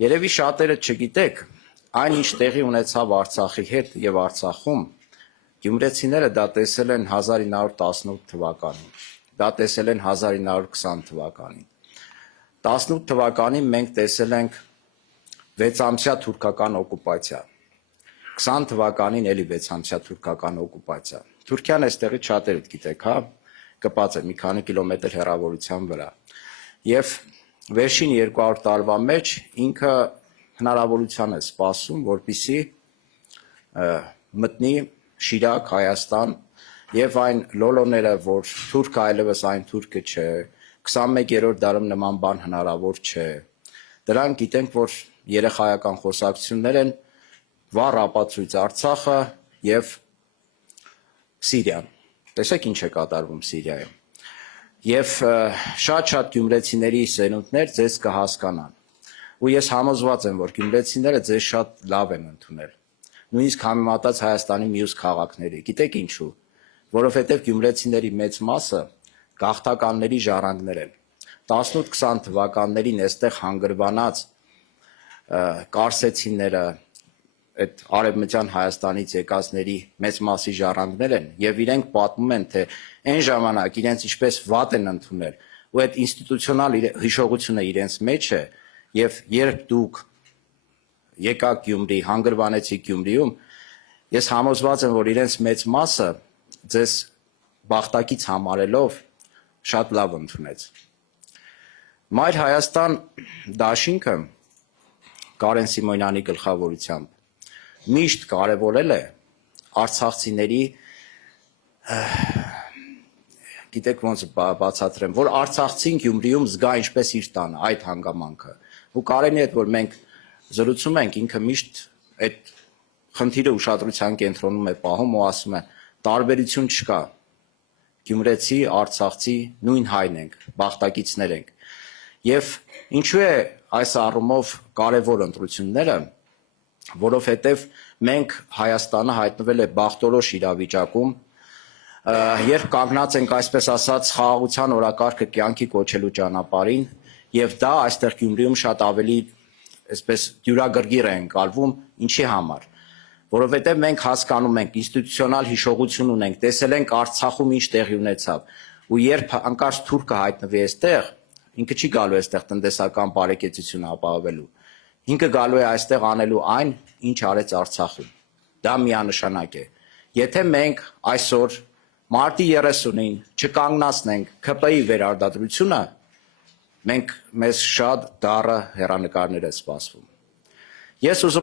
Երևի շատերը չգիտեք, այն ինչ տեղի ունեցավ Արցախի հետ եւ Արցախում, գյումրեցիները դա տեսել են 1918 թվականին, դա տեսել են 1920 թվականին։ 18 թվականին մենք տեսել ենք 6-ամսյա թուրքական օկուպացիա, 20 թվականին էլի 6-ամսյա թուրքական օկուպացիա։ Թուրքիան այստեղից շատերը գիտեք, հա, կպած է մի քանի կիլոմետր հեռավորության վրա։ Եվ վերջին 200 տարվա մեջ ինքը հնարավորության է սպասում, որպեսզի մտնի Շիրակ, Հայաստան եւ այն լոլոները, որ թուրքը այլևս այն թուրքը չէ, 21-րդ դարում նման բան հնարավոր չէ։ Դրանք գիտենք, որ երեխայական խոսակցություններ են վառ ապացույց Արցախը եւ Սիրիան։ Տեսեք ինչ է կատարվում Սիրիայում։ Եվ շատ գյումրեցիների սերունդներ ձեզ կհասկանան։ Ու ես համոզված եմ, որ գյումրեցիները ձեզ շատ լավ են ընդունել։ Նույնիսկ համեմատած Հայաստանի մյուս քաղաքների։ Գիտեք ինչու։ Որովհետև գյումրեցիների մեծ մասը գաղթականների ժառանգներ են։ 18-20 թվականներին այստեղ հանգրվանած կարսեցիները, այդ արևմտյան Հայաստանից եկածների մեծ մասի ժառանգներ են եւ իրենք պատմում են, թե այն ժամանակ իրենց ինչպես վատ են ընդունել ու այդ ինստիտուցիոնալ հիշողությունը իրենց մեջ է եւ երբ դուք եկաք Գյումրի, հանգրվանեցիք Գյումրիում, ես համոզված եմ, որ իրենց մեծ մասը ձեզ բախտակից համարելով շատ լավ ընդունեց։ Մայր Հայաստան դաշինքը Կարեն Սիմոնյանի գլխավորությամբ միշտ կարևորել է արցախցիների, գիտեք ոնց բացատրեմ, որ արցախցին Գյումրիում զգա ինչպես իր տանը այդ հանգամանքը։ Ու Կարենի հետ որ մենք զրուցում ենք, ինքը միշտ այդ խնդիրը ուշադրության կենտրոնում է պահում ու ասում է տարբերություն չկա։ Գյումրեցի, արցախցի նույն հայն ենք, բախտակիցներ ենք։ Եվ ինչու է այս առումով կարևոր ընտրությունները, որովհետև մենք Հայաստանը հայտնվել է բախտորոշ իրավիճակում, երբ կանգնած ենք այսպես ասած խաղաղության օրակարգը կյանքի կոչելու ճանապարհին, եւ դա այստեղ Գյումրիում շատ ավելի այսպես դյուրագրգիռ է ընկալվում, ինչի համար, որովհետև մենք հասկանում ենք ինստիտուցիոնալ հիշողություն ունենք, տեսել ենք Արցախում ինչ տեղի ունեցավ, ու երբ անկարծ թուրքը հայտնվի այստեղ, ինքը չի գալու այստեղ տնտեսական բարեկեցություն ապահովելու, ինքը գալու է այստեղ անելու այն, ինչ արեց Արցախում։ Դա միանշանակ է։ Եթե մենք այսօր մարտի 30-ին չկանգնացնենք ՔՊ-ի վերարտադրությունը, մենք մեզ շատ դառը հեռանկարներ է սպասվում։ Ես ուզում